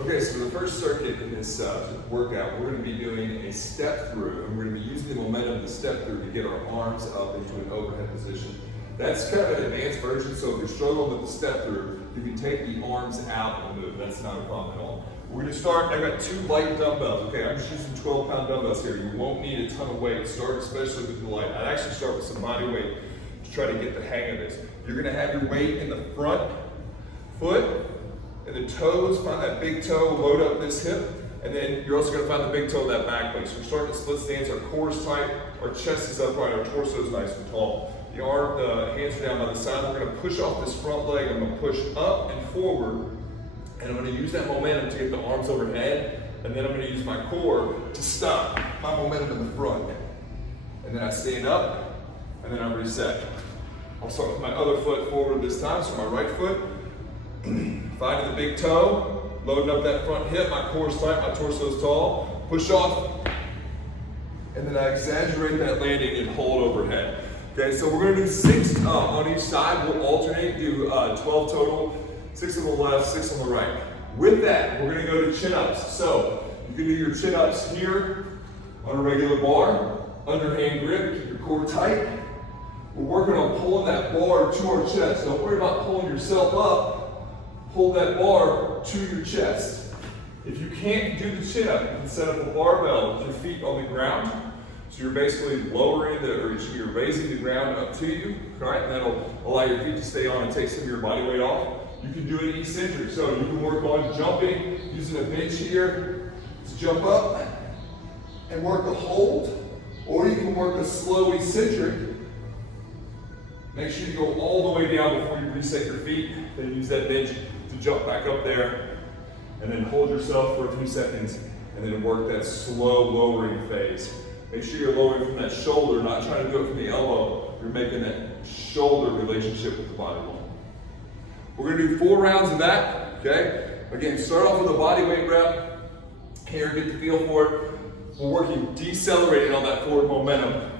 Okay, so the first circuit in this workout, we're going to be doing a step through, and we're going to be using the momentum of the step through to get our arms up into an overhead position. That's kind of an advanced version, so if you're struggling with the step through, you can take the arms out and move. That's not a problem at all. We're going to start, I've got 2 light dumbbells, okay? I'm just using 12-pound dumbbells here. You won't need a ton of weight. Start especially with the light. I'd actually start with some body weight to try to get the hang of this. You're going to have your weight in the front foot, and the toes, find that big toe, load up this hip, and then you're also going to find the big toe of that back leg. So we're starting to split stance, our core is tight, our chest is upright, our torso is nice and tall. The hands are down by the side. We're going to push off this front leg. I'm going to push up and forward, and I'm going to use that momentum to get the arms overhead, and then I'm going to use my core to stop my momentum in the front. And then I stand up, and then I reset. I'll start with my other foot forward this time, so my right foot. Finding the big toe, loading up that front hip, my core is tight, my torso is tall, push off, and then I exaggerate that landing and hold overhead. Okay, so we're going to do 6 on each side. We'll alternate, do 12 total, 6 on the left, 6 on the right. With that, we're going to go to chin-ups. So you can do your chin-ups here on a regular bar, underhand grip, keep your core tight. We're working on pulling that bar to our chest. Don't worry about pulling yourself up. Pull that bar to your chest. If you can't do the chin-up, you can set up a barbell with your feet on the ground. So you're basically lowering or you're raising the ground up to you, right? And that'll allow your feet to stay on and take some of your body weight off. You can do it eccentric. So you can work on jumping, using a bench here to jump up and work a hold, or you can work a slow eccentric. Make sure you go all the way down before you reset your feet. Then use that bench to jump back up there, and then hold yourself for a few seconds, and then work that slow lowering phase. Make sure you're lowering from that shoulder, not trying to do it from the elbow. You're making that shoulder relationship with the body wall. We're gonna do 4 rounds of that, okay? Again, start off with a body weight rep. Here, get the feel for it. We're working decelerating on that forward momentum.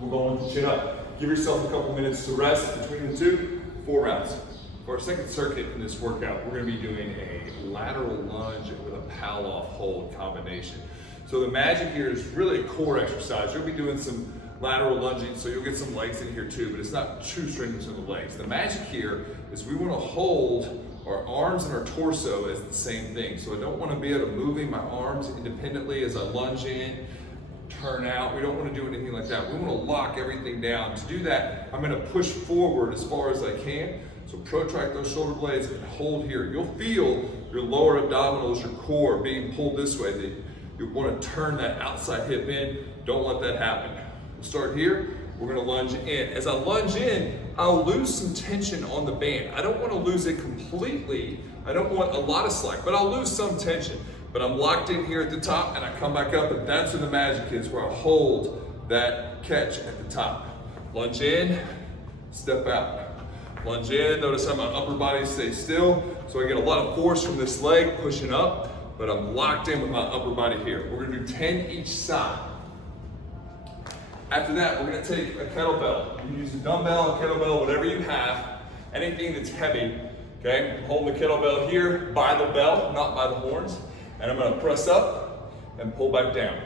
We're going with the chin up. Give yourself a couple minutes to rest between the 2, 4 rounds. For our second circuit in this workout, we're going to be doing a lateral lunge with a pal-off hold combination. So the magic here is really a core exercise. You'll be doing some lateral lunging, so you'll get some legs in here too, but it's not too strenuous in the legs. The magic here is we want to hold our arms and our torso as the same thing. So I don't want to be able to moving my arms independently as I lunge in, turn out. We don't want to do anything like that. We want to lock everything down. To do that, I'm going to push forward as far as I can. So protract those shoulder blades and hold here. You'll feel your lower abdominals, your core being pulled this way. You want to turn that outside hip in. Don't let that happen. We'll start here. We're going to lunge in. As I lunge in, I'll lose some tension on the band. I don't want to lose it completely. I don't want a lot of slack, but I'll lose some tension. But I'm locked in here at the top, and I come back up, and that's where the magic is, where I hold that catch at the top. Lunge in, step out. Lunge in, notice how my upper body stays still, so I get a lot of force from this leg pushing up, but I'm locked in with my upper body here. We're gonna do 10 each side. After that, we're gonna take a kettlebell. You can use a dumbbell, a kettlebell, whatever you have, anything that's heavy, okay? I'm holding the kettlebell here by the bell, not by the horns, and I'm gonna press up and pull back down.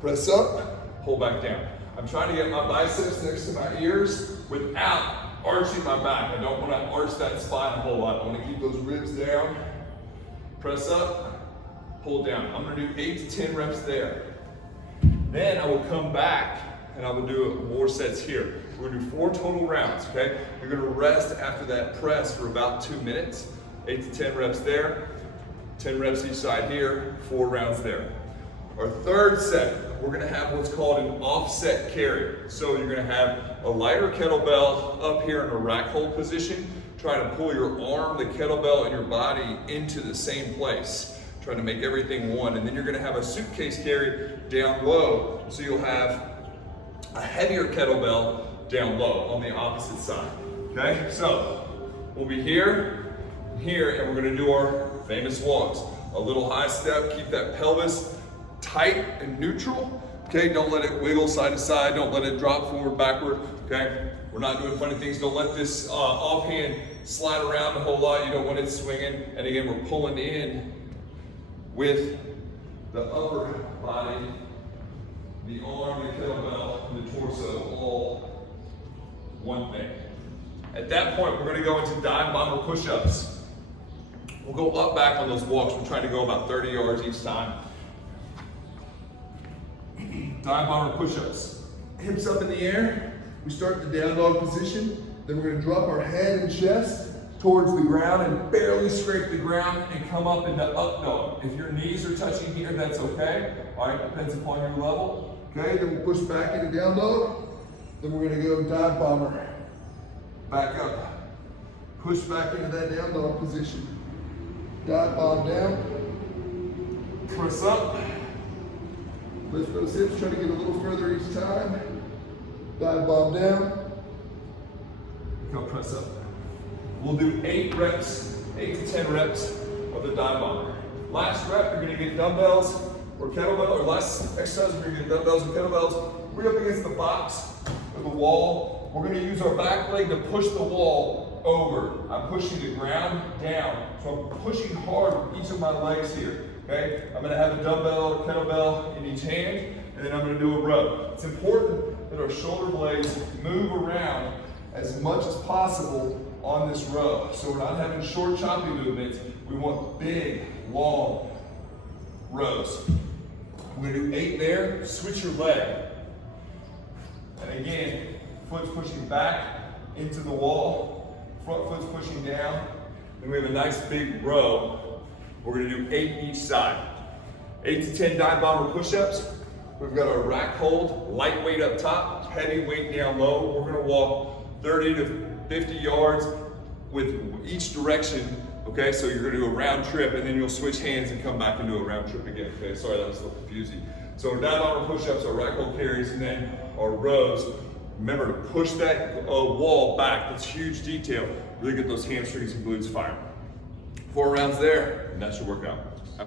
Press up, pull back down. I'm trying to get my biceps next to my ears without arching my back. I don't want to arch that spine a whole lot. I want to keep those ribs down. Press up, pull down. I'm going to do 8 to 10 reps there. Then I will come back and I will do more sets here. We're going to do 4 total rounds, okay? You're going to rest after that press for about 2 minutes. 8 to 10 reps there. 10 reps each side here. 4 rounds there. Our third set, we're gonna have what's called an offset carry. So you're gonna have a lighter kettlebell up here in a rack hold position, trying to pull your arm, the kettlebell, and your body into the same place, trying to make everything one. And then you're gonna have a suitcase carry down low, so you'll have a heavier kettlebell down low on the opposite side, okay? So we'll be here, and we're gonna do our famous walks. A little high step, keep that pelvis tight and neutral, okay? Don't let it wiggle side to side. Don't let it drop forward, backward, okay? We're not doing funny things. Don't let this offhand slide around a whole lot. You don't want it swinging. And again, we're pulling in with the upper body, the arm, the kettlebell, and the torso, all one thing. At that point, we're gonna go into dive bomber push-ups. We'll go up back on those walks. We're trying to go about 30 yards each time. Dive bomber push-ups. Hips up in the air. We start the down dog position. Then we're gonna drop our head and chest towards the ground and barely scrape the ground and come up into up dog. If your knees are touching here, that's okay. All right, depends upon your level. Okay, then we'll push back into down dog. Then we're gonna go dive bomber. Back up. Push back into that down dog position. Dive bomb down. Press up. Lift those hips, try to get a little further each time. Dive bomb down. Go press up. We'll do 8 reps, 8 to 10 reps of the dive bomber. Last rep, you're gonna get dumbbells or kettlebell, or last exercise, we're gonna get dumbbells and kettlebells. We're up against the box or the wall. We're gonna use our back leg to push the wall over. I'm pushing the ground down. So I'm pushing hard with each of my legs here, okay? I'm gonna have a dumbbell or kettlebell in each hand, and then I'm gonna do a row. It's important that our shoulder blades move around as much as possible on this row. So we're not having short, choppy movements. We want big, long rows. We're gonna do 8 there. Switch your leg. And again, foot's pushing back into the wall. Front foot's pushing down. Then we have a nice big row. We're gonna do 8 each side. 8 to 10 dive bomber push-ups. We've got our rack hold, lightweight up top, heavy weight down low. We're gonna walk 30 to 50 yards with each direction, okay? So you're gonna do a round trip and then you'll switch hands and come back and do a round trip again, okay? Sorry, that was a little confusing. So our dive bomber push-ups, our rack hold carries, and then our rows. Remember to push that wall back. That's huge detail. Really get those hamstrings and glutes firing. 4 rounds there, and that's your workout.